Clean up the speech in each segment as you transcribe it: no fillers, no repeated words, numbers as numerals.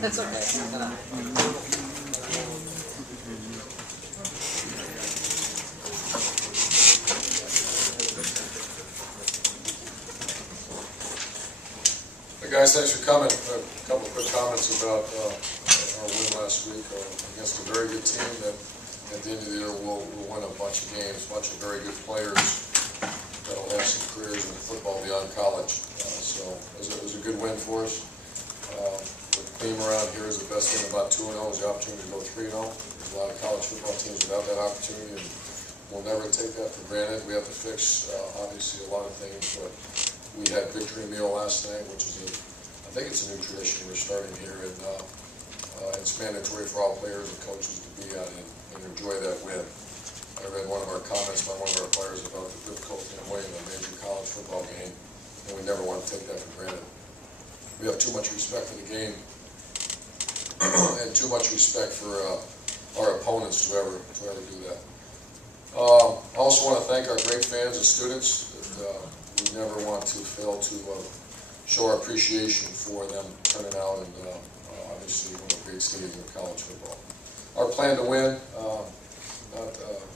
That's okay. Hey guys, thanks for coming. A couple of quick comments about our win last week against a very good team that at the end of the year will win a bunch of games, a bunch of very good players that will have some careers in football beyond college. So it was a good win for us. The theme around here is the best thing about 2-0 is the opportunity to go 3-0. There's a lot of college football teams without that opportunity, and we'll never take that for granted. We have to fix, obviously, a lot of things, but we had victory meal last night, which is I think it's a new tradition we're starting here, and it's mandatory for all players and coaches to be on and enjoy that win. I read one of our comments by one of our players about the difficulty in winning a major college football game, and we never want to take that for granted. We have too much respect for the game and too much respect for our opponents to ever do that. I also want to thank our great fans and students. We never want to fail to show our appreciation for them turning out and obviously one of the great stages of college football. Our plan to win,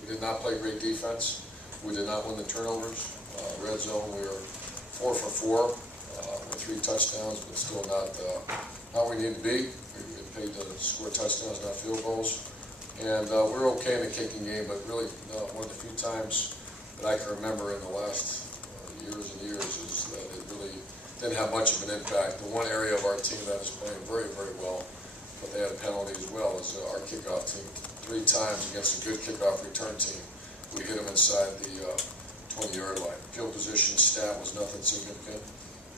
we did not play great defense. We did not win the turnovers. Red zone, we were 4 for 4 with 3 touchdowns, but still not how we need to be. We get paid to score touchdowns, not field goals. And we're okay in the kicking game, but really one of the few times that I can remember in the last years and years is that it really didn't have much of an impact. The one area of our team that is playing very, very well, but they had a penalty as well, is our kickoff team. 3 times against a good kickoff return team, we hit them inside the 20-yard line. Field position stat was nothing significant.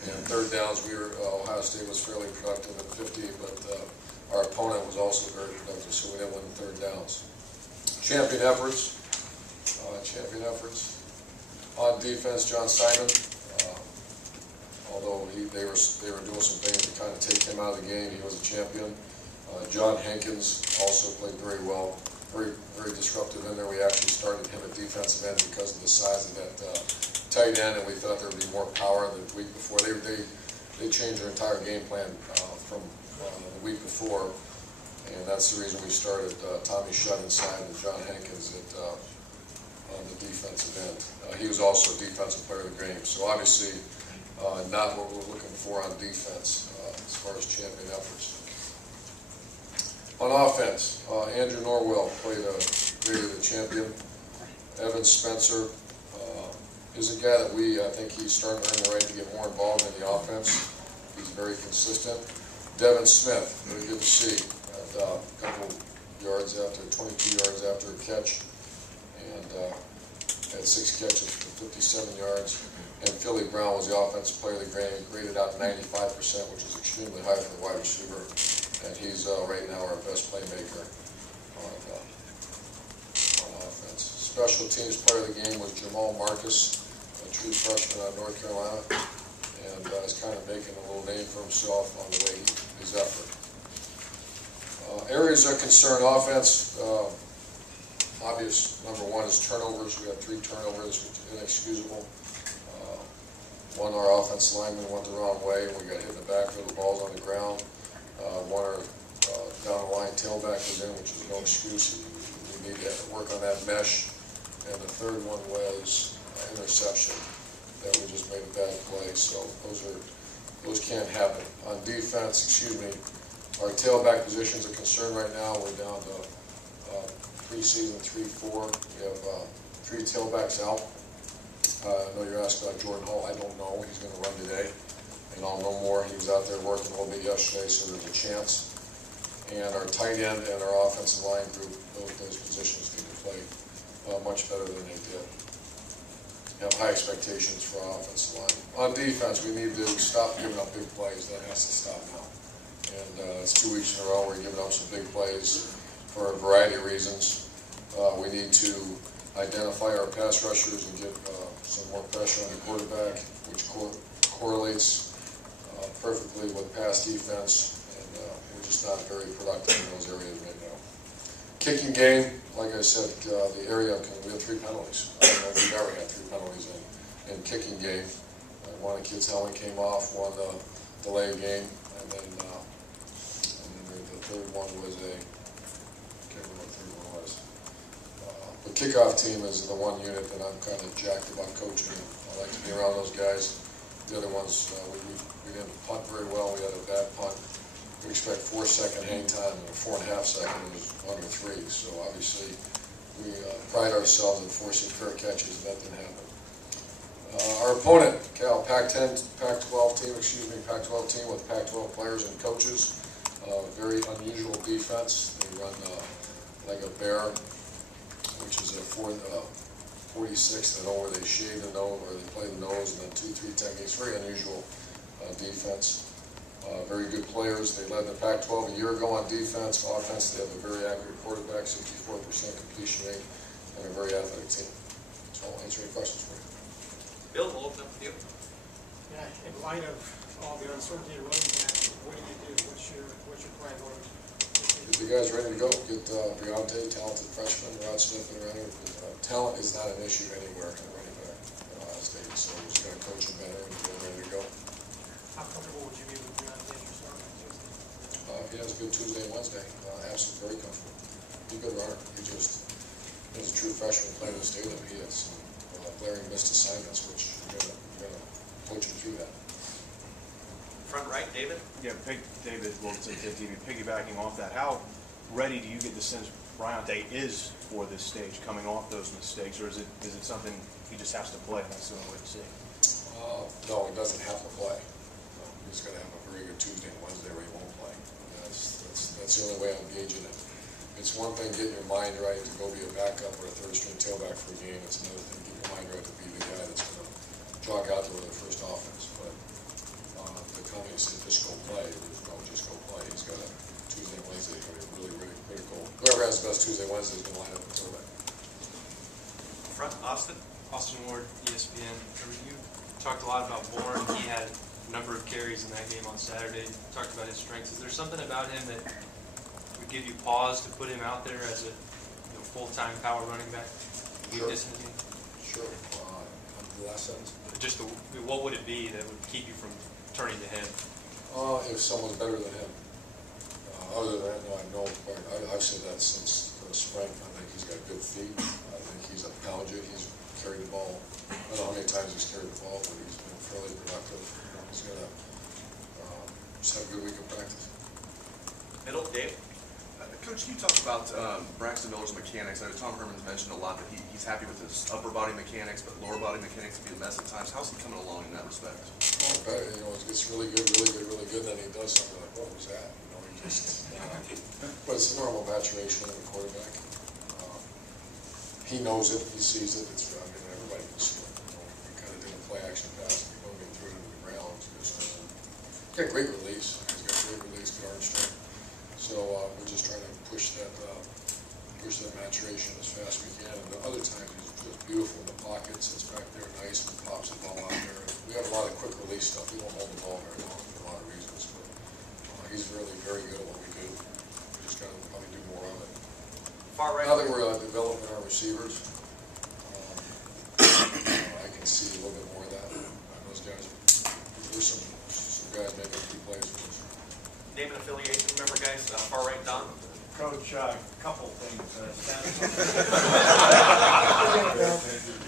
And third downs, Ohio State was fairly productive at 50, but our opponent was also very productive, so we didn't win third downs. Champion efforts. On defense, John Simon, although they were doing some things to kind of take him out of the game, he was a champion. John Hankins also played very well, very disruptive in there. We actually started him at defensive end because of the size of that tight end, and we thought there would be more power than the week before. They changed their entire game plan from the week before, and that's the reason we started Tommy Shutt inside and John Hankins on the defensive end. He was also a defensive player of the game, so obviously not what we're looking for on defense as far as champion efforts. On offense, Andrew Norwell played the champion. Evan Spencer is a guy that I think he's starting to earn the right to get more involved in the offense. He's very consistent. Devin Smith, very good to see. A couple yards after, 22 yards after a catch, and had 6 catches for 57 yards. And Philly Brown was the offensive player of the game, graded out 95%, which is extremely high for a wide receiver. And he's right now our best playmaker on offense. Special teams player of the game was Jamal Marcus, a true freshman out of North Carolina, and is kind of making a little name for himself on the way his effort. Areas of concern, offense, obvious number 1 is turnovers. We had 3 turnovers, which is inexcusable. One, our offensive lineman went the wrong way, and we got hit in the backfield, the ball's on the ground. One, our down the line tailback was in, which is no excuse. We need to work on that mesh. And the third one was interception, that we just made a bad play. So those can't happen. On defense, our tailback position's a concern right now. We're down to preseason 3-4. We have 3 tailbacks out. I know you're asking about Jordan Hall. I don't know. He's going to run today, and I'll know more. He was out there working a little bit yesterday, so there's a chance. And our tight end and our offensive line group, those positions need to play much better than they did. We have high expectations for our offensive line. On defense, we need to stop giving up big plays. That has to stop now. And it's 2 weeks in a row we're giving up some big plays for a variety of reasons. We need to identify our pass rushers and get some more pressure on the quarterback, which correlates perfectly with pass defense, and we're just not very productive in those areas right now. Kicking game, like I said, the area, we had 3 penalties. I don't know if we've ever had 3 penalties in kicking game. One of the kids' helmet came off, one delay game, and then the third one was I can't remember what the third one was. The kickoff team is the one unit that I'm kind of jacked about coaching. I like to be around those guys. The other ones, we didn't punt very well. We had a bad punt. We expect 4-second hang time, and a 4.5 second was under 3. So obviously, we pride ourselves in forcing fair catches, and that didn't happen. Our opponent, Cal, Pac-12 team with Pac-12 players and coaches. Very unusual defense. They run like a bear, which is a 46. They know where they shave the nose, where they play the nose, and then 2-3 techniques. Very unusual defense. Very good players. They led the Pac-12 a year ago on defense. Offense, they have a very accurate quarterback, 64% completion rate, and a very athletic team. So I'll answer any questions for you. Bill, we'll open up with you. Yeah, in light of all the uncertainty of running back, what do you do? What's your plan? Get the guys ready to go. Get Beyonce, talented freshman, Rod Smith, and around here. Talent is not an issue anywhere in running back in Ohio State, so we're just going to coach them better and get them ready to go. How comfortable would you be with Beyonce as your starter on Tuesday? He has a good Tuesday and Wednesday. Absolutely very comfortable. He's a good runner. He's a true freshman playing in the stadium. He has glaring missed assignments, which you're going to coach him through that. Front right, David. Yeah, David Wilson, TV. Piggybacking off that, how ready do you get the sense Bryante is for this stage, coming off those mistakes, or is it something he just has to play? That's the only way to see it. No, he doesn't have to play. He's going to have a very good Tuesday and Wednesday where he won't play. That's the only way I'm gauging it. It's one thing getting your mind right to go be a backup or a third-string tailback for a game. It's another thing get your mind right to be the guy that's going to jog out there with the first offense. But the company said just go play. No, just go play. He's got a Tuesday and Wednesday going to be really, really critical. Whoever has the best Tuesday and Wednesday is going to line up until that. Front, Austin. Austin Ward, ESPN. You talked a lot about Bourne. He had a number of carries in that game on Saturday. Talked about his strengths. Is there something about him that would give you pause to put him out there as a full-time power running back? Sure. Sure. Sure. The last sentence. Just what would it be that would keep you from turning the head? If someone's better than him. Other than that, no, I know. I've said that since the spring. I think he's got good feet. I think he's a pound it. He's carried the ball. I don't know how many times he's carried the ball, but he's been fairly productive. He's going to just have a good week of practice. Middle, Dave. Coach, you talked about Braxton Miller's mechanics. I know Tom Herman's mentioned a lot that he's happy with his upper body mechanics, but lower body mechanics can be a mess at times. How's he coming along in that respect? Well, it gets really good, then he does something like, what was that? He just, but it's a normal maturation of a quarterback. He knows it, he sees it. Everybody can see it. We kind of did a play action pass, moving through it to the ground. Just got great release. He's got great release, good arm strength. So we're just trying to push that maturation as fast as we can. And the other times he's just beautiful in the pocket, sits back there nice and pops the ball out there. We have a lot of quick release stuff. We don't hold the ball very long for a lot of reasons, but he's really very good at what we do. We just got to probably do more of it. Far right. Now that we're developing our receivers, I can see a little bit more of that. Those guys, there's some guys making a few plays for us. Name and affiliation. Remember, guys. Far right, Don. Coach, a couple things.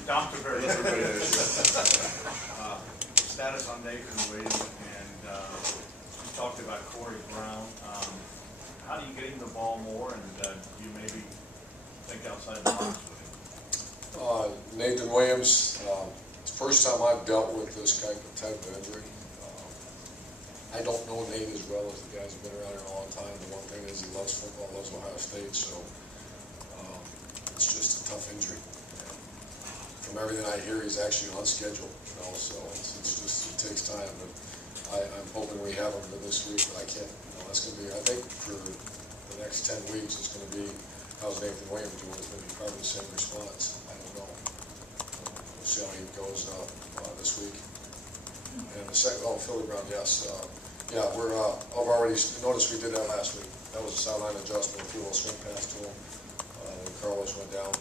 Dom status on Nathan Williams, and you talked about Corey Brown. How do you get him the ball more, and do you maybe think outside the box with him? Nathan Williams, it's the first time I've dealt with this type of injury. I don't know Nate as well as the guys who've been around here a long time. The one thing is he loves football, loves Ohio State, so it's just a tough injury. And from everything I hear, he's actually on schedule, so it takes time. But I'm hoping we have him this week, but I can't, that's going to be, I think for the next 10 weeks, it's going to be, how's Nathan Williams doing? It's going to be probably the same response. I don't know. We'll see how he goes this week. And the second, Philly Brown, yes. Yeah, I've already noticed we did that last week. That was a sideline adjustment, a few little swing pass to him. Carlos went down.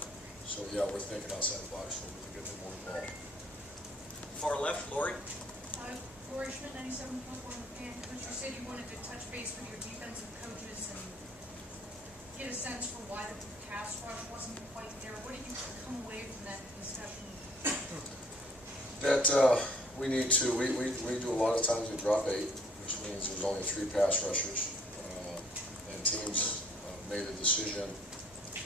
So yeah, we're thinking outside the box so we can get them more involved. Far left, Lori. Corey Schmidt, 97.1 fan. Coach, you said you wanted to touch base with your defensive coaches and get a sense for why the pass rush wasn't quite there. What did you come away from that discussion? That we need to, we do a lot of times we drop 8, which means there's only 3 pass rushers. And teams made a decision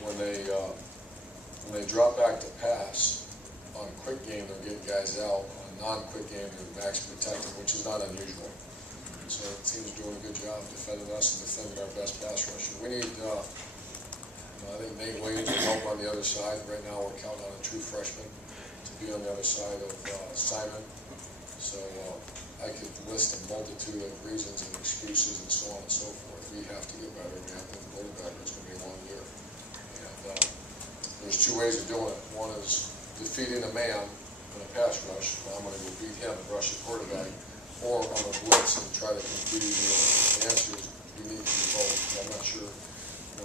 when they drop back to pass, on quick game they're getting guys out, on non-quick game they're max protected, which is not unusual. So the team's doing a good job defending us and defending our best pass rusher. We need, I think Nate Williams will help on the other side. Right now we're counting on a true freshman to be on the other side of Simon. So I could list a multitude of reasons and excuses and so on and so forth. We have to get better. We have to get a little better. It's going to be a long year. And there's 2 ways of doing it. One is defeating a man in a pass rush. Well, I'm going to go beat him and rush the quarterback. Or on a blitz and try to compete. The answer is we need to do both. I'm not sure.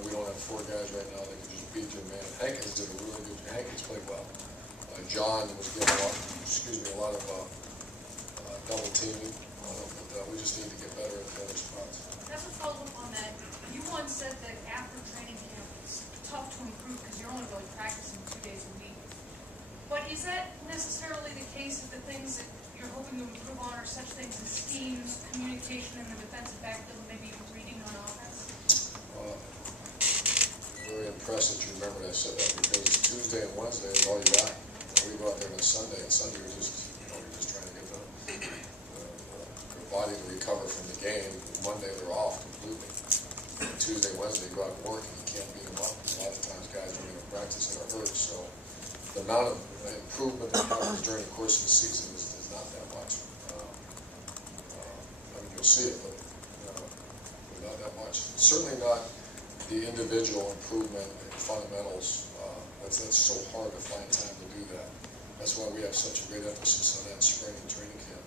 We don't have 4 guys right now that can just beat their man. Hankins did a really good. Hankins played well. John was getting a lot of double teaming. But we just need to get better at the other spots. As a follow-up on that, you once said that after training camp it's tough to improve because you're only really practicing 2 days a week. But is that necessarily the case if the things that you're hoping to improve on are such things as schemes, communication in the defensive backfield, and maybe even reading on offense? Very impressed that you remembered I said that because Tuesday and Wednesday is all you got. We go out there on Sunday, and Sunday you're just trying to get the body to recover from the game. Monday they're off completely. And Tuesday, Wednesday you go out and work and you can't beat them up. A lot of times guys are going to practice and are hurt. So the amount of improvement that happens during the course of the season is not that much. I mean, you'll see it, but not that much. Certainly not the individual improvement in fundamentals. That's so hard to find time to do that. That's why we have such a great emphasis on that spring and training camp.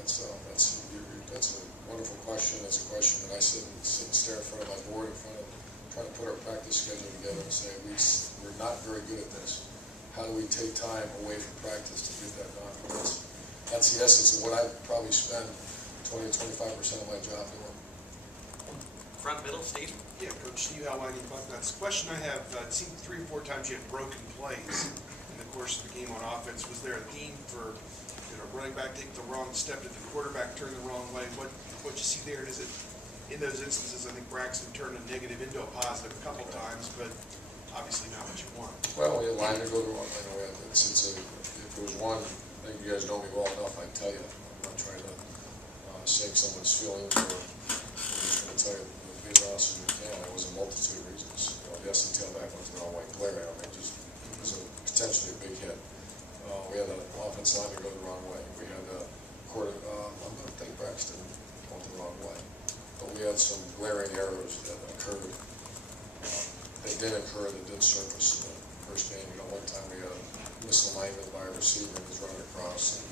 That's a wonderful question. That's a question that I sit and stare in front of my board, in front of trying to put our practice schedule together and say we're not very good at this. How do we take time away from practice to get that done? That's the essence of what I probably spend 20-25% of my job doing. Front, middle, Steve? Yeah, Coach Steve outlining Buckeyes. Question I have, it seemed 3 or 4 times you had broken plays in the course of the game on offense. Was there a theme for, did a running back take the wrong step? Did the quarterback turn the wrong way? What you see there? Is it, in those instances, I think Braxton turned a negative into a positive a couple times, but obviously not what you want. Well, we had line to go the wrong way. If it was one, I think you guys know me well enough, I tell you. I'm not trying to sink someone's feelings or I'm just going to tell you as honest as we can. It was a multitude of reasons. Yes, the tailback went the wrong way. Glare at him. It was potentially a big hit. We had an offensive line to go the wrong way. We had a I'm going to think Braxton went the wrong way. But we had some glaring errors that occurred. They did occur that did surface in the first game. One time we had a misalignment by a receiver who was running across and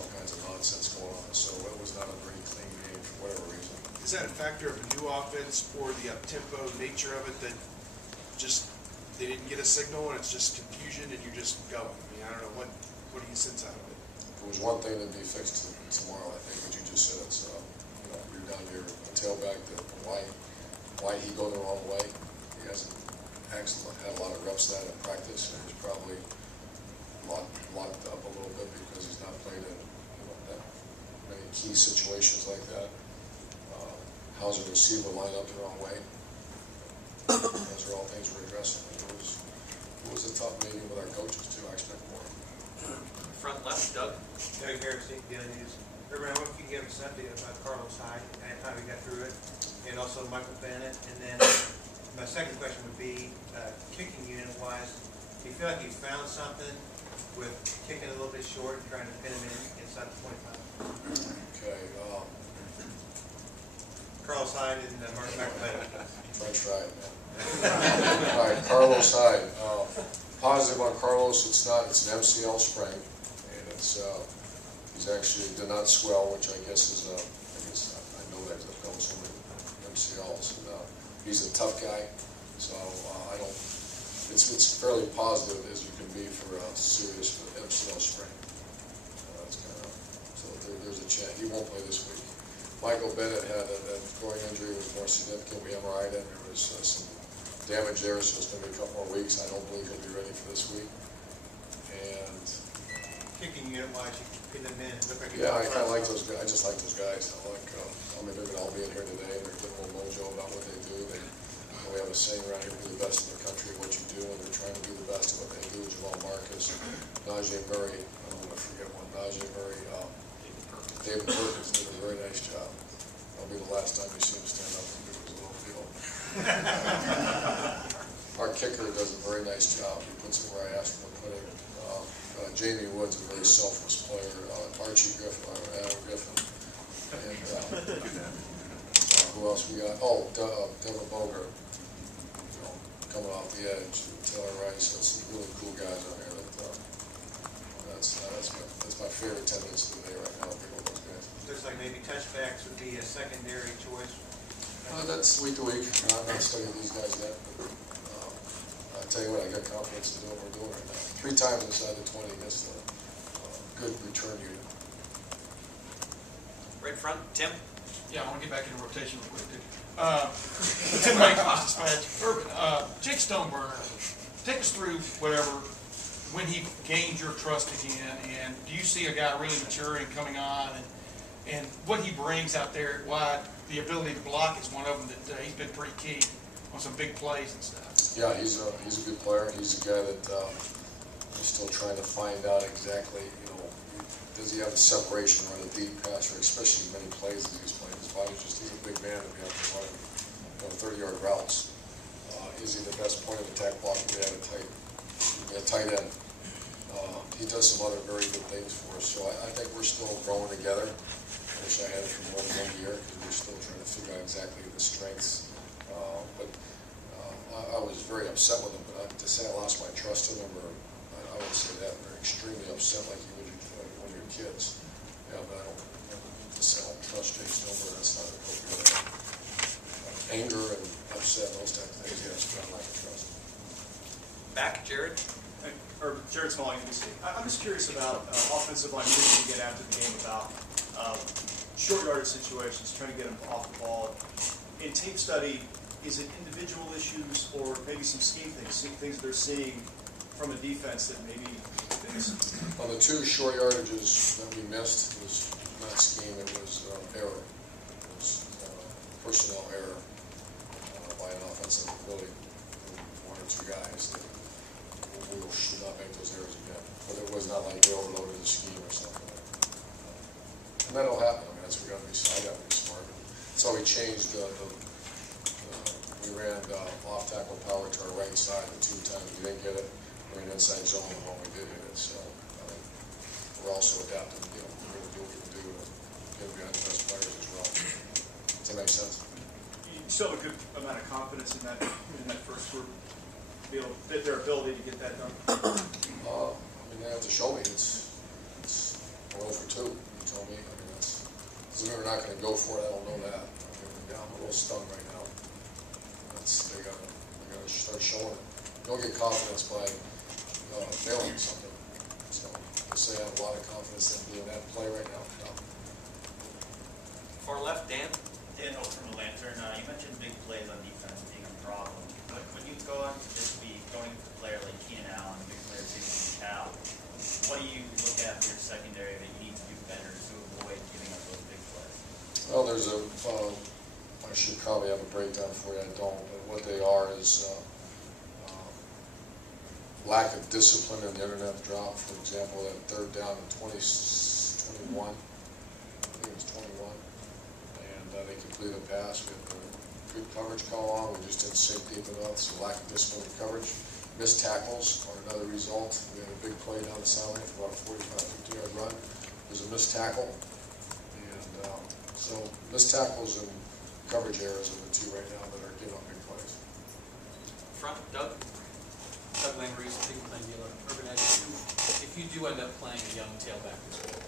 all kinds of nonsense going on. So it was not a very clean game for whatever reason. Is that a factor of a new offense or the up-tempo nature of it that just they didn't get a signal and it's just confusion and you're just going? I mean, I don't know. What do you sense out of it? If it was one thing that'd be fixed tomorrow, I think what you just said. It's you're down here a tailback that why he go the wrong way. He hasn't actually had a lot of reps that in practice, and he's probably locked up a little bit because he's not played in that many key situations like that. How's a receiver line up the wrong way? Those are all things we're addressing. It was a tough meeting with our coaches too. I expect more. Front left, Doug? Doug Harris, Daily News. Urban, I wonder if you can give us an update about Carlos Hyde and how we got through it, and also Michael Bennett. And then my second question would be, kicking unit-wise, do you feel like you found something with kicking a little bit short and trying to pin him in inside the 25? Okay. Carlos Hyde and Michael Bennett. Try it, man. All right, Carlos Hyde. Positive on Carlos. It's an MCL sprain, and he's actually did not swell, which I guess is I know that goes from MCLs. And, he's a tough guy, so I don't. It's fairly positive as you can be for a serious MCL sprain. So there's a chance. He won't play this week. Michael Bennett had a groin injury, was more significant. We MRI'd it. There was some damage there, so it's going to be a couple more weeks. I don't believe he'll be ready for this week. And Kicking unit wise, you get them in, look like. yeah, I kind of like those guys. I just like those guys. I like. I mean, they're going to all be in here today. They're getting a little mojo about what they do. We have a saying around here: "Be the best in the country at what you do," and they're trying to be the best at what they do. Jamal Marcus, Najee Murray. I don't want to forget one. Najee Murray. David Perkins did a very nice job. That'll be the last time you see him stand up and do his little deal. Our kicker does a very nice job. He puts it where I asked him to put it. Jamie Wood's a very selfless player. Archie Griffin, Adam Griffin. And who else we got? Oh, Devin Bogart, coming off the edge. Taylor Rice. That's some really cool guys out here. That's my favorite attendance of the day right now. Being with those guys. Looks like maybe touchbacks would be a secondary choice. That's week to week. I'm not studying these guys yet. But, I'll tell you what, I got confidence in doing what we're doing right now. 3 times inside the 20 against a good return unit. Right front, Tim? Yeah, I want to get back into rotation real quick, too. Tim Rankin, dispatch. Urban, Jake Stoneburner, take us through when he gained your trust again, and do you see a guy really maturing, coming on, and what he brings out there wide, the ability to block is one of them that he's been pretty key on some big plays and stuff. Yeah, he's a good player. He's a guy that is still trying to find out exactly, does he have the separation run a deep pass, or especially many plays that he's playing. His body's he's a big man to be out there running 30-yard routes. Is he the best point of attack blocker we have at tight end? He does some other very good things for us. So I think we're still growing together. I wish I had it from one year because we're still trying to figure out exactly the strengths. But I was very upset with him. But to say I lost my trust in him, or I would say that we're extremely upset, like you would one of your kids. Yeah, but I don't to say I don't trust Jake Snowbird. That's not appropriate. Anger and upset, those type of things. Yes, but I lack of trust. Back, Jared? Or Jared Smalling, NBC. I'm just curious about offensive line movement you get after the game about short yardage situations, trying to get them off the ball. In tape study, is it individual issues or maybe some scheme things they're seeing from a defense that maybe they miss? On the 2 short yardages that we missed, it was not scheme, it was error. It was personnel error by an offensive, really 1 or 2 guys that we should not make those errors again. But it was not like they overloaded the scheme or something. And that'll happen. I mean, that's what I got to be smart. So we changed we ran off tackle power to our right side the 2 times we didn't get it. We ran inside zone when we did hit it. So we're also adapting. We're going to do what we can do to get behind the best players as well. Does that make sense? You still have a good amount of confidence in that first group. Their ability to get that done? I mean, they have to show me it's 0 for 2. You told me. I mean, doesn't mean we're not going to go for it. I don't know that. I'm a little stung right now. They got to start showing it. You don't get confidence by failing something. So to say I have a lot of confidence in being that play right now. No. Far left, Dan? Dan Hope from the Lantern. You mentioned big plays on defense being a problem. But when you go on to this week, going with a player like Keenan Allen, a big player being Cal, what do you look at for your secondary that you need to do better to avoid giving up those big plays? Well, there's I should probably have a breakdown for you. I don't. But what they are is lack of discipline in the internet drop. For example, that 3rd down and 21. I think it was 21. And they completed a pass. We had a good coverage call on. We just didn't sink deep enough. So lack of discipline in coverage. Missed tackles are another result. We had a big play down the sideline for about a 45, 50-yard run. It was a missed tackle. And so missed tackles and coverage errors are the 2 right now that are giving up big plays. Front, Doug? Doug Lambrese, Playing Dealer, Urban Meyer. If you do end up playing a young tailback this week,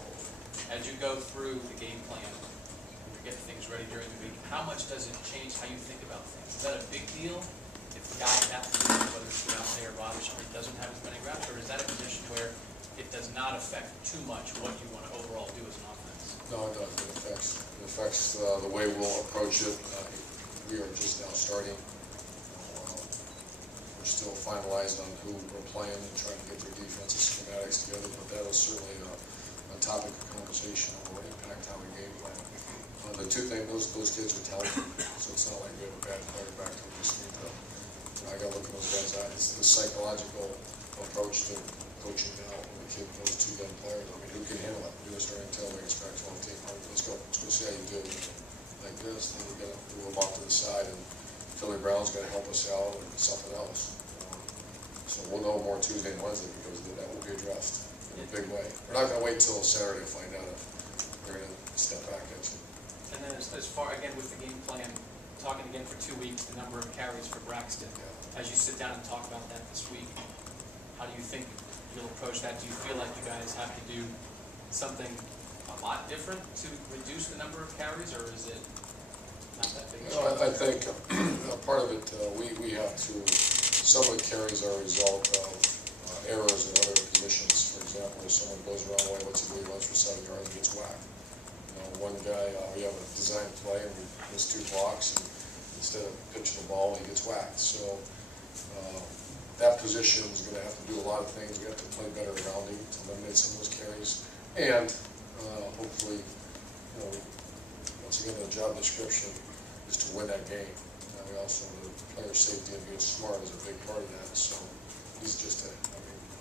as you go through the game plan, you get things ready during the week, how much does it change how you think about things? Is that a big deal if the guy in that position, whether it's Deontay or Robinson, doesn't have as many reps, or is that a position where it does not affect too much what you want to overall do as an offense? No, it doesn't. It affects the way we'll approach it. We are just now starting. We're still finalizing on who we're playing and trying to get their defensive schematics together, but that is certainly a topic of conversation and will impact how we game plan. The two things, those kids are talented, so it's not like we have a bad player back to this week. I got to look at those guys' eyes. It's the psychological approach to coaching now. When the kid knows two young players, I mean, who can handle it? Do a starting tailback, it's back 12 team. Let's go see how you do it. Like this, then we're going to move them off to the side, and Philly Brown's going to help us out, and something else. So we'll know more Tuesday and Wednesday because that will be addressed in a big way. We're not going to wait till Saturday to find out if they're going to step back at you. And then as far, again, with the game plan, talking again for 2 weeks, the number of carries for Braxton. As you sit down and talk about that this week, how do you think you'll approach that? Do you feel like you guys have to do something a lot different to reduce the number of carries, or is it not that big? I think part of it, we have to, some of the carries are a result of errors in other positions. For example, if someone goes the wrong way, what's he do? He runs for 7 yards and gets whacked. One guy, we have a design play and we miss 2 blocks, and instead of pitching the ball, he gets whacked. So that position is going to have to do a lot of things. We have to play better around him to eliminate some of those carries. And hopefully, once again, the job description is to win that game. We also, the player safety and being smart is a big part of that. So he's just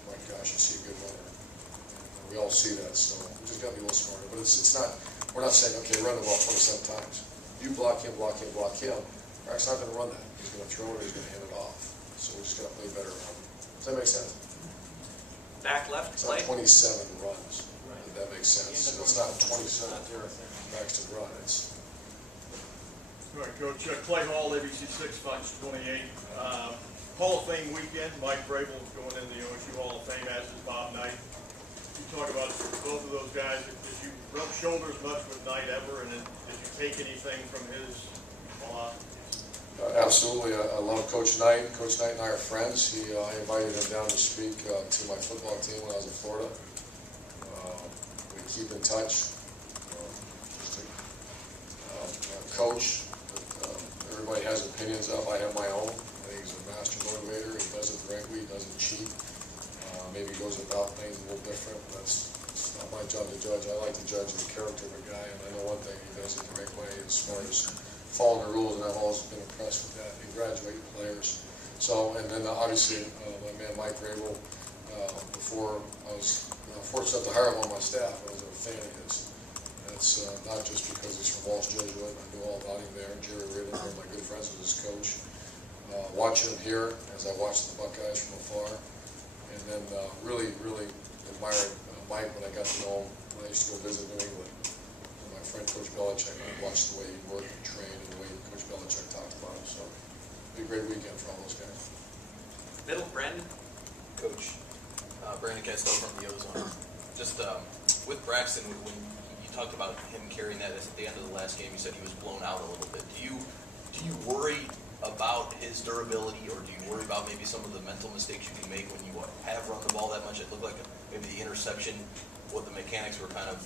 my gosh, you see a good runner. And we all see that, so we just got to be a little smarter. But it's not, we're not saying, okay, run the ball 27 times. You block him, block him, block him. Brack's not going to run that. He's going to throw it or he's going to hand it off. So we just got to play better around him. Does that make sense? Back left It's play. not 27 runs. If that makes sense. It's not 27 backs to run. It's All right, Coach, Clay Hall, ABC 6, Fox 28. Hall of Fame weekend, Mike Vrabel is going into the OSU Hall of Fame, as is Bob Knight. You talk about both of those guys. Did you rub shoulders much with Knight ever, and did you take anything from his philosophy? absolutely. I love Coach Knight. Coach Knight and I are friends. I invited him down to speak to my football team when I was in Florida. We keep in touch. Just a coach that everybody has opinions of. I have my own. I think he's a master motivator. He does it the right way. He doesn't cheat. Maybe he goes about things a little different. It's not my job to judge. I like to judge the character of a guy, and I know one thing, he does it the right way as far as following the rules, and I've always been impressed with that. He graduated players. So, and then obviously my man Mike Vrabel, before I was fortunate to hire him on my staff, I was a fan of his. That's not just because he's from Walsh Jesuit. I knew all about him there. Jerry Riddle, one of my good friends, was his coach. Watching him here as I watched the Buckeyes from afar, and then really admired Mike when I got to know him when I used to go visit New England. And my friend Coach Belichick, I watched the way he worked and trained and the way Coach Belichick talked about him. So it'll be a great weekend for all those guys. Middle, Brandon. Coach, Brandon Castell from the Ozone. Just with Braxton, when you talked about him carrying that at the end of the last game, you said he was blown out a little bit. Do you worry about his durability, or do you worry about maybe some of the mental mistakes you can make when you have run the ball that much? It looked like maybe the interception, what the mechanics were kind of,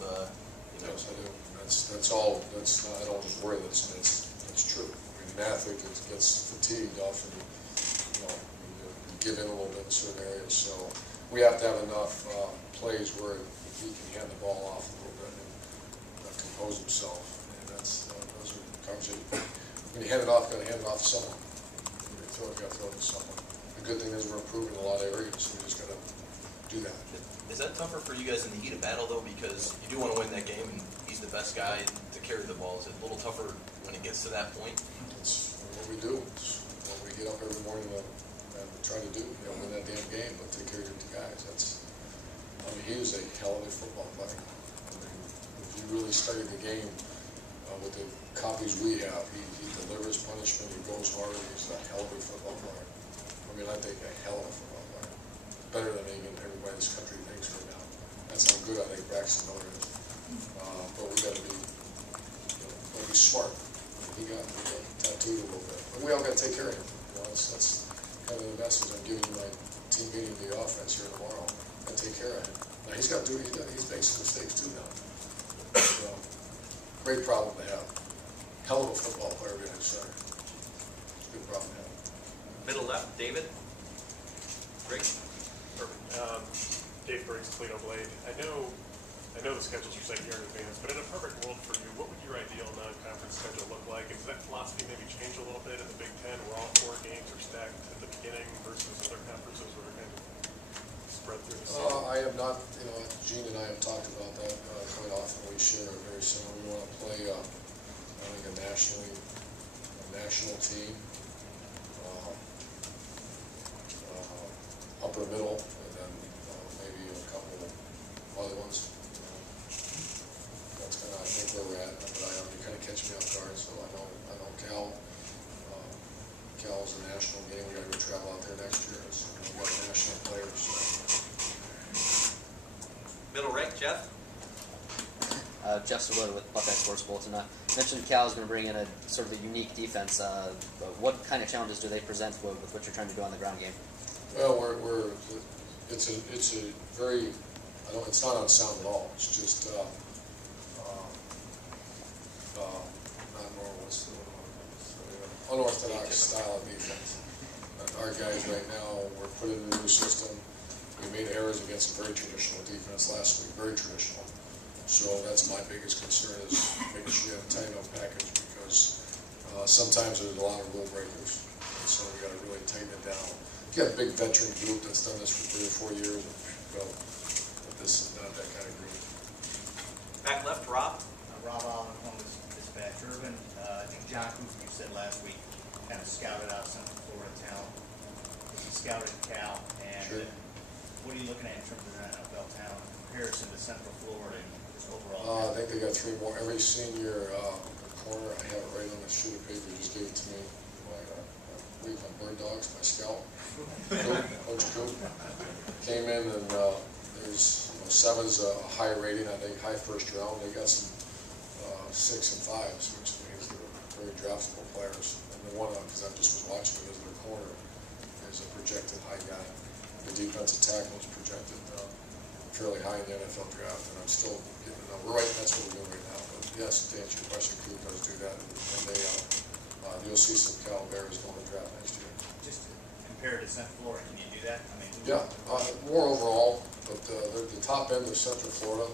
Yes, I do. That's all. I don't just worry. That's true. I mean, an athlete that gets fatigued often, you give in a little bit in certain areas. So we have to have enough plays where he can hand the ball off a little bit and compose himself. And those are conversations. When you hand it off, you got to hand it off to someone. When you throw it, you got to throw it to someone. The good thing is we're improving in a lot of areas, so we just got to do that. Is that tougher for you guys in the heat of battle, though? Because you do want to win that game, and he's the best guy to carry the ball. Is it a little tougher when it gets to that point? It's what we do. It's what we get up every morning and try to do. Win that damn game, but take care of your guys. He is a hell of a football player. If you really study the game, with the copies we have, he delivers punishment, he goes hard, he's a hell of a football player. I think a hell of a football player. Better than even everybody in this country thinks right now. That's how good I think Braxton Miller is. But we got to be smart. He got tattooed a little bit. But we all got to take care of him. That's kind of the message I'm giving my team meeting, the offense here tomorrow. I take care of him. Now he's making some mistakes too now. great problem to have. Hell of a football player behind center. It's a good problem to have. Middle left, David. Great. Perfect. Dave Briggs, Toledo Blade. I know the schedules are set here in advance, but in a perfect world for you, what would your ideal non-conference schedule look like? Does that philosophy maybe change a little bit in the Big Ten, where all 4 games are stacked at the beginning versus other conferences where they're kind of spread through the season? I have not, Gene and I have talked about that quite often. We share it very similar. We want to play, I think, a national team, upper middle, and then maybe a couple of other ones. That's kind of, I think, where we're at. But you kind of catch me off guard. So I know Cal's a national game. We got to go travel out there next year. So we've got national players. So. Middle right, Jeff. Jeff Swoboda with Buckeye Sports Bulletin. Mentioned Cal is going to bring in a sort of a unique defense. But what kind of challenges do they present with what you're trying to do on the ground game? Well, it's a very, it's not unsound at all. It's just not normal. It's unorthodox style of defense. Our guys right now, we're put in a new system. We made errors against a very traditional defense last week, very traditional. So that's my biggest concern, is making sure you have a tight enough package, because sometimes there's a lot of rule breakers. And so we got to really tighten it down. You got a big veteran group that's done this for 3 or 4 years, but this is not that kind of group. Back left, Rob. Rob Allen, Home Dispatch. Urban, I think John Cooper, you said last week, kind of scouted out Central Florida talent. He scouted Cal, and Sure. what are you looking at in terms of an NFL talent in comparison to Central Florida and just overall? I think they got 3 more. Every senior corner, I have it right on the sheet of paper, just gave it to me. My Bird Dogs, my scout, Coach Coop, came in, and there's 7's a high rating, I think, high first round. They got some 6 and 5s, which means they're very draftable players. And the one, because I just was watching it, as their corner is a projected high guy. The defensive tackle is projected fairly high in the NFL draft, and I'm still getting the number right. That's what we're doing right now. But yes, to answer your question, Coop does do that, and they you'll see some Cal Bears going to draft next year. Just compared to Central Florida, can you do that? I mean, Yeah, more overall, but the top end of Central Florida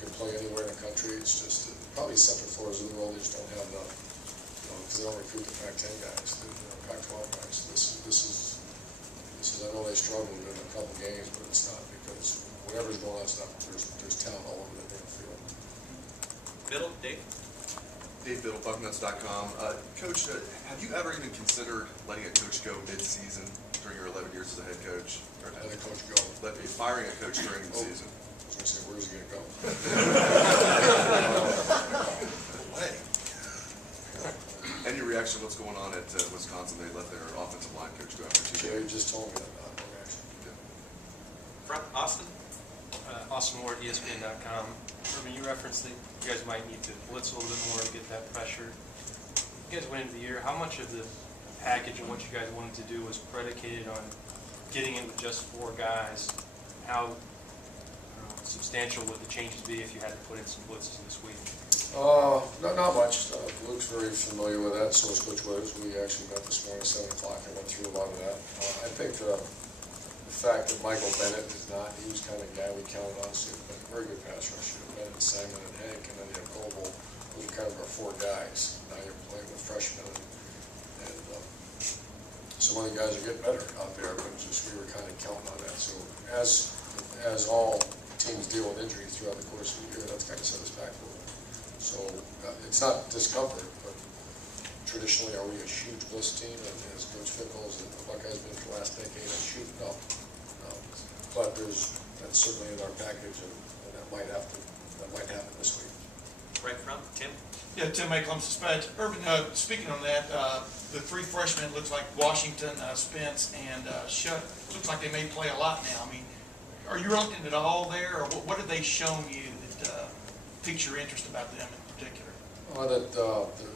can play anywhere in the country. It's just probably Central Florida's in the world. They just don't have enough, because they don't recruit the Pac-10 guys, the Pac-12 guys. This is. I know they struggled in a couple games, but it's not, because whatever's going on, there's talent all over the damn field. Middle, Dave. Dave Biddle, Bucknuts.com. Coach, have you ever even considered letting a coach go mid-season during your 11 years as a head coach? Or Let a coach go. Firing a coach during the season? I was going to say, where's he going to go? Away. And your reaction to what's going on at Wisconsin? They let their offensive line coach go after 2 Jerry games. just told me that. No reaction. Front, Austin. Austin Ward, ESPN.com. Urban, you referenced that you guys might need to blitz a little bit more to get that pressure. You guys went into the year, how much of the package and what you guys wanted to do was predicated on getting in with just 4 guys? How substantial would the changes be if you had to put in some blitzes this week? Not much. Luke's very familiar with that, so is Coach Williams. We actually met this morning at 7 o'clock and went through a lot of that. I think the fact that Michael Bennett is not, he was kind of the guy we counted on, so he a very good pass rusher. Bennett, Simon, and Hank, and then you have Coble. Those are kind of our 4 guys. Now you're playing with freshmen, and some of the guys are getting better out there, but it was just we were kind of counting on that. So as all teams deal with injuries throughout the course of the year, that's kind of set us back a little bit. So it's not discomfort, but traditionally, are we a huge blitz team? And as Coach Fickles and the Buckeyes been for the last decade, a shoot? No. But that's certainly in our package, and that might happen this week. Right front, Tim. Yeah, Tim May, Columbus Dispatch. Urban, speaking on that, the 3 freshmen, looks like Washington, Spence, and Shutt, looks like they may play a lot now. I mean, are you reluctant at all there, or what have they shown you that piques your interest about them in particular?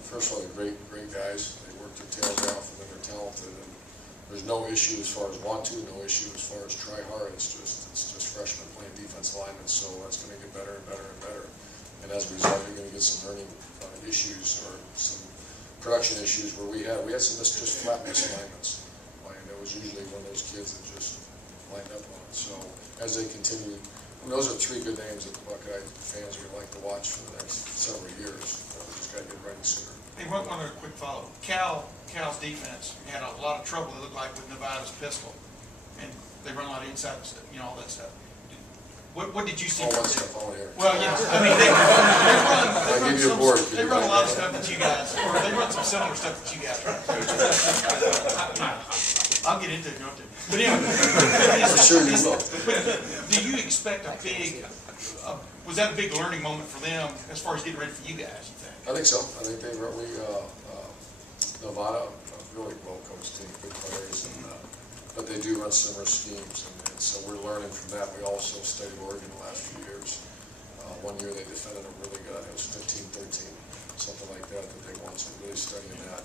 First of all, they're great guys. They work their tails off, and they're talented. And there's no issue as far as want to, no issue as far as try hard. It's just freshmen playing defense linemen, so that's going to get better and better and better. and as a result, you're going to get some learning issues or some production issues where we had some just flat misalignments. And it was usually one of those kids that just lined up on it. So as they continue, and those are three good names that the Buckeye fans are going to like to watch for the next several years. We just got to get ready sooner. Hey, one other quick follow. Cal's defense had a lot of trouble, it looked like, with Nevada's pistol. And they run a lot of inside stuff, all that stuff. What did you see? All that stuff on here. Well, yeah, I mean, they run a lot of stuff that you guys, or they run some similar stuff that you guys run. I'll get into it, don't you? But anyway, I'm sure you will. Do you expect a big, was that a big learning moment for them as far as getting ready for you guys, you think? I think so. I think they really, Nevada, really well coached team, good players, and, but they do run similar schemes, and so we're learning from that. We also studied Oregon the last few years. One year they defended them really good. It was 15-13, something like that they won, so we're really studying that.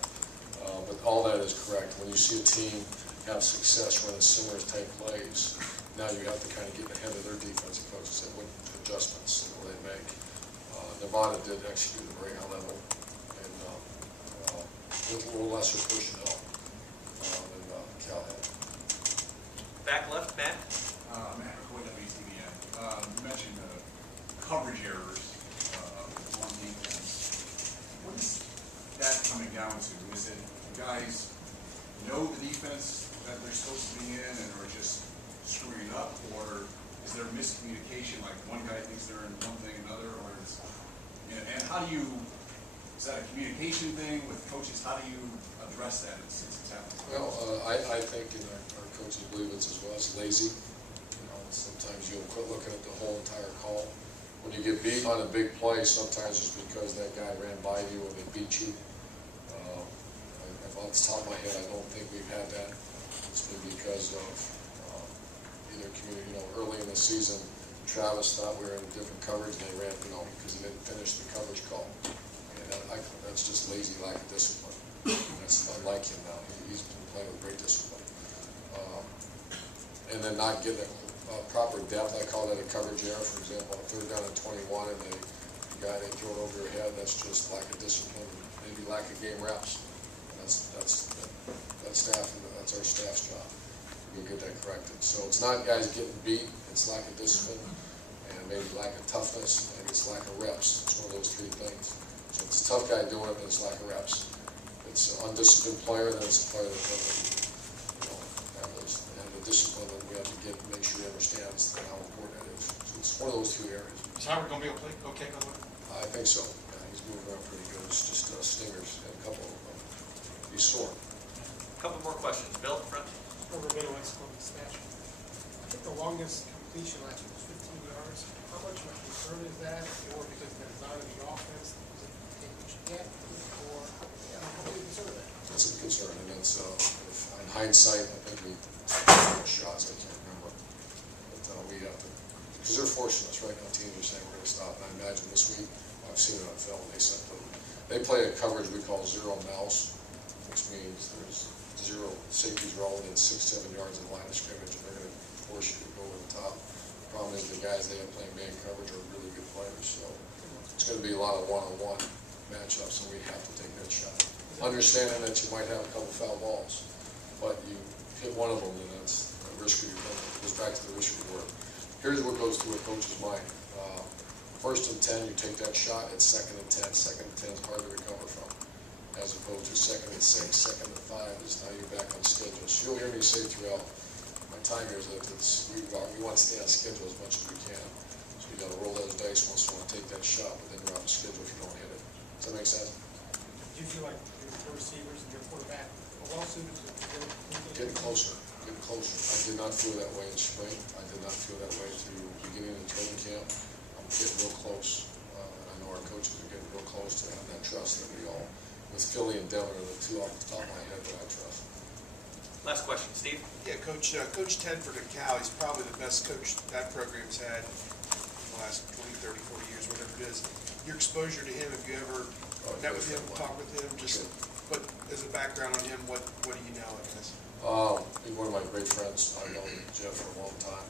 But all that is correct. When you see a team have success running similar type plays, now you have to kind of get ahead of their defensive coaches and what adjustments will they make. Nevada did execute at a very high level, and with a little lesser personnel than Cal had. Back left, Matt. Matt McCoy, WTVN. You mentioned coverage errors on defense. What is that coming down to? Is it guys know the defense that they're supposed to be in and are just screwing it up, or is there miscommunication? Like one guy thinks they're in one thing, another, or is, and how do you? Is that a communication thing with coaches? How do you address that since it's happening? Well, I think our coaches believe it's as well as lazy. Sometimes you'll quit looking at the whole entire call. When you get beat on a big play, sometimes it's because that guy ran by you or they beat you. Off the top of my head, I don't think we've had that. It's been because of either community, early in the season, Travis thought we were in a different coverage and they ran, because he didn't finish the coverage call. And that's just lazy lack of discipline. That's unlike him now. He's been playing with great discipline. And then not getting a proper depth, I call that a coverage error. For example, on 3rd down and 21, and the guy they throw it over your head, that's just lack of discipline, maybe lack of game reps. That's staff, and that's our staff's job. We'll get that corrected. So it's not guys getting beat, it's lack of discipline, and maybe lack of toughness, and it's lack of reps. It's one of those three things. So it's a tough guy doing it, but it's lack of reps. It's an undisciplined player, then it's a player that doesn't, have the discipline that we have to get, make sure he understands how important that is. So it's one of those two areas. Is Howard going to be okay, by the way? I think so. Yeah, he's moving around pretty good. It's just stingers and a couple of them. He's sore. A couple more questions. Bill, in front. Over middle excellent smash. I think the longest completion last year was 15 yards. How much of a concern is that? Or because of the design of the offense, is it take what you get? Or how big a concern is that? That's a concern, and it's, in hindsight, I think we took shots, I can't remember. But we have to, because they're forcing us right now, teams are saying we're going to stop. And I imagine this week, I've seen it on film, they play a coverage we call zero mouse, which means there's zero safeties rolling in 6-7 yards of the line of scrimmage, and they're going to force you to go over the top. The problem is the guys they have playing man coverage are really good players, so it's going to be a lot of one-on-one matchups, and we have to take that shot. Understanding that you might have a couple foul balls, but you hit one of them, and that's a risk reward. It goes back to the risk reward. Here's what goes through a coach's mind. 1st and 10, you take that shot. It's 2nd and 10. 2nd and 10 is hard to recover from, as opposed to 2nd and 6, 2nd and 5 is now you're back on schedule. So you'll hear me say throughout my time here that we want to stay on schedule as much as we can. So you got to roll those dice once you want to take that shot, but then you're off the schedule if you don't hit it. Does that make sense? Do you feel like your receivers and your quarterback are well suited to Getting closer. I did not feel that way in spring. I did not feel that way through beginning of training camp. I'm getting real close. And I know our coaches are getting real close to having that trust that we all, with Philly and Devin are the two off the top of my head that I trust. Last question, Steve. Yeah, Coach Tedford at Cal, he's probably the best coach that program's had in the last 20, 30, 40 years, whatever it is. Your exposure to him, have you ever met with him, talked with him? Just what, as a background on him, what do you know, I guess? He's one of my great friends. I've known Jeff for a long time.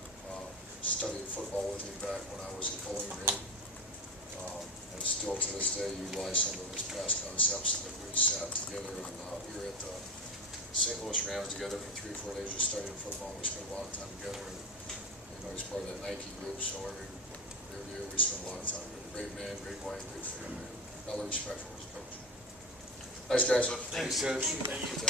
Studied football with me back when I was at Bowling Green. and still to this day utilize some of his past concepts that we sat together, and we were at the St. Louis Rams together for 3 or 4 days just studying football. We spent a lot of time together, and he's part of that Nike group, so every year we spend a lot of time together. Great man, great wife, great family, and all the respect for his coach. Thanks, guys. Thanks. Thank you.